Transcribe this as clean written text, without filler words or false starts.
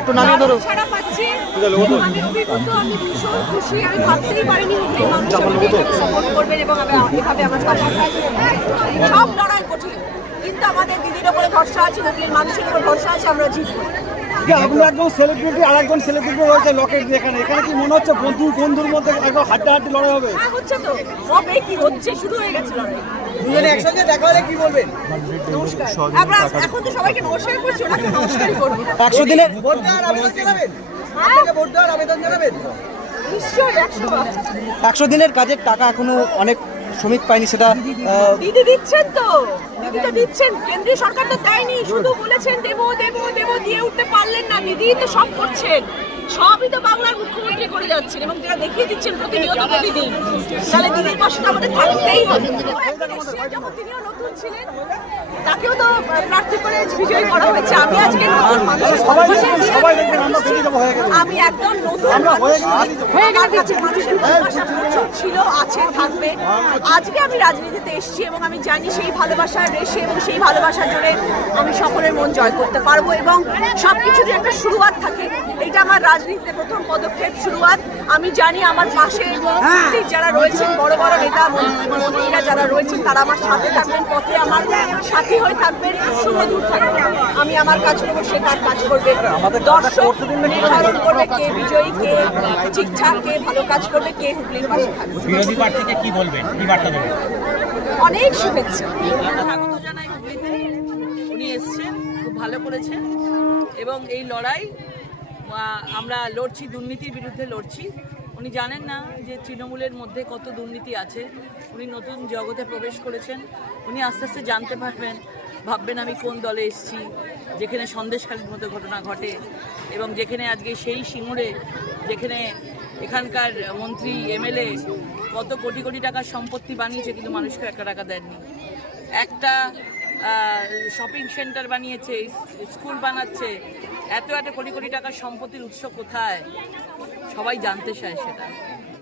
একটু নামিয়ে ধরো। আমি ভীষণ খুশি, আমি ভাবতেই পারিনি সাপোর্ট করবেন এবং এভাবে আমার সব লড়াই কঠিন, কিন্তু আমাদের দিদির ওপরে ভরসা আছে, হুগলির মানুষের উপর ভরসা আছে, আমরা জিতবো। আপনি একজন সেলিব্রিটি আর একজন সেলিব্রিটি রয়েছে লকেট দিয়ে, এখানে কি মনে হচ্ছে বন্ধুর মধ্যে একদম হাড্ডাহাড্ডি লড়াই হবে? হ্যাঁ, হচ্ছে তো, সবে কি হচ্ছে, শুরু হয়ে গেছে লড়াই। দুজনে একসঙ্গে দেখা হলে কি বলবেন? নমস্কার। আমরা এখন তো সবাইকে নমস্কার করছি, ওনাকে নমস্কারই করবো। 100 দিনের ভোট দেওয়ার আবেদন জানাবেন? ভোট দেওয়ার আবেদন জানাবেন? নিশ্চয়ই 100বার। 100 দিনের কাজের টাকা এখনো অনেক শ্রমিক পায়নি, সেটা দিদি দিচ্ছেন তো, দিদি তো দিচ্ছেন, কেন্দ্রীয় সরকার তো দেয়নি, শুধু বলেছেন দেবো দেবো দেবো, দিয়ে উঠতে পারলেন না। দিদি তো সব করছেন, সবই তো বাংলার মুখ্যমন্ত্রী করে যাচ্ছেন এবং যারা দেখিয়ে দিচ্ছেন প্রতিনিয়ত প্রতিদিন, তাহলে দিদির পাশে আমাদের থাকতেই হবে। যখন তিনিও নতুন ছিলেন, তাকেও তো প্রার্থী করে বিজয়ী করা হয়েছে। আমি আজকে নতুন মানুষের আমি একদম নতুন হয়ে গেছে, মানুষের ভালোবাসা প্রচুর ছিল, আছে, থাকবে। আজকে আমি রাজনীতিতে এসেছি এবং আমি জানি সেই ভালোবাসার রেশে এবং সেই ভালোবাসার জোরে আমি সকলের মন জয় করতে পারবো এবং সবকিছুরই একটা শুরুয়াত থাকে। এটা আমার রাজনীতিতে প্রথম পদক্ষেপ, শুরুয়াত। আমি জানি আমার পাশে যারা রয়েছেন, বড় বড় নেতা মন্ত্রীরা যারা রয়েছেন, তারা আমার সাথে থাকবেন, পথে আমার সাথী হয়ে থাকবেন, সুমধুর থাকবেন। আমি আমার কাজ করবো, সে তার কাজ করবে। দর্শক নির্ধারণ করবে কে বিজয়ী, কে ঠিকঠাক, কে ভালো কাজ করবে, কে হুগলির পাশে থাকবে। বিরোধী প্রার্থীকে কি বলবেন, কি বার্তা দেবেন? অনেক শুভেচ্ছা। স্বাগত জানাই হুগলিতে। উনি এসছেন, খুব ভালো করেছেন এবং এই লড়াই আমরা লড়ছি, দুর্নীতির বিরুদ্ধে লড়ছি। উনি জানেন না যে তৃণমূলের মধ্যে কত দুর্নীতি আছে। উনি নতুন জগতে প্রবেশ করেছেন, উনি আস্তে আস্তে জানতে পারবেন, ভাববেন আমি কোন দলে এসেছি, যেখানে সন্দেশখালীর মতো ঘটনা ঘটে এবং যেখানে আজকে সেই সিঙ্গুরে, যেখানে এখানকার মন্ত্রী এমএলএ কত কোটি কোটি টাকার সম্পত্তি বানিয়েছে কিন্তু মানুষকে 1 টাকা দেননি। একটা শপিং সেন্টার বানিয়েছে, স্কুল বানাচ্ছে, এত কোটি কোটি টাকার সম্পত্তির উৎস কোথায়, সবাই জানতে চায় সেটা।